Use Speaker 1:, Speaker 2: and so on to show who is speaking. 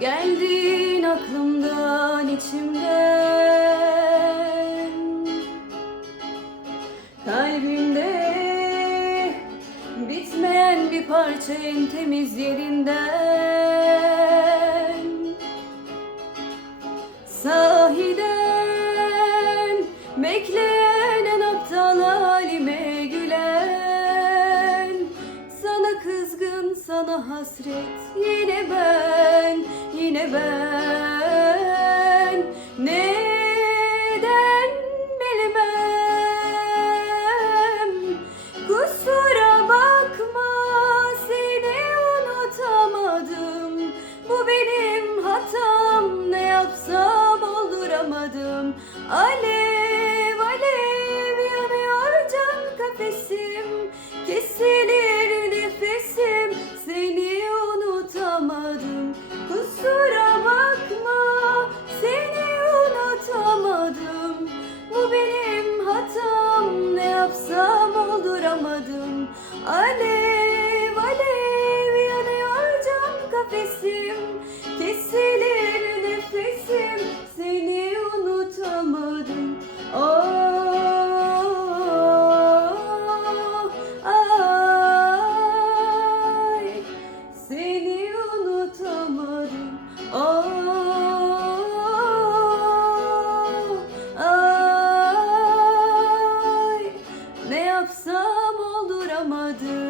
Speaker 1: Geldin aklımdan içimden. Kalbimde bitmeyen bir parça en temiz yerinden. Sahiden bekleyen en aptal halime gülen. Sana kızgın sana hasret yine ben yine ben? Neden bilmem Kusura bakma seni unutamadım. Bu benim hatam ne yapsam olduramadım Alev yapsam olduramadım.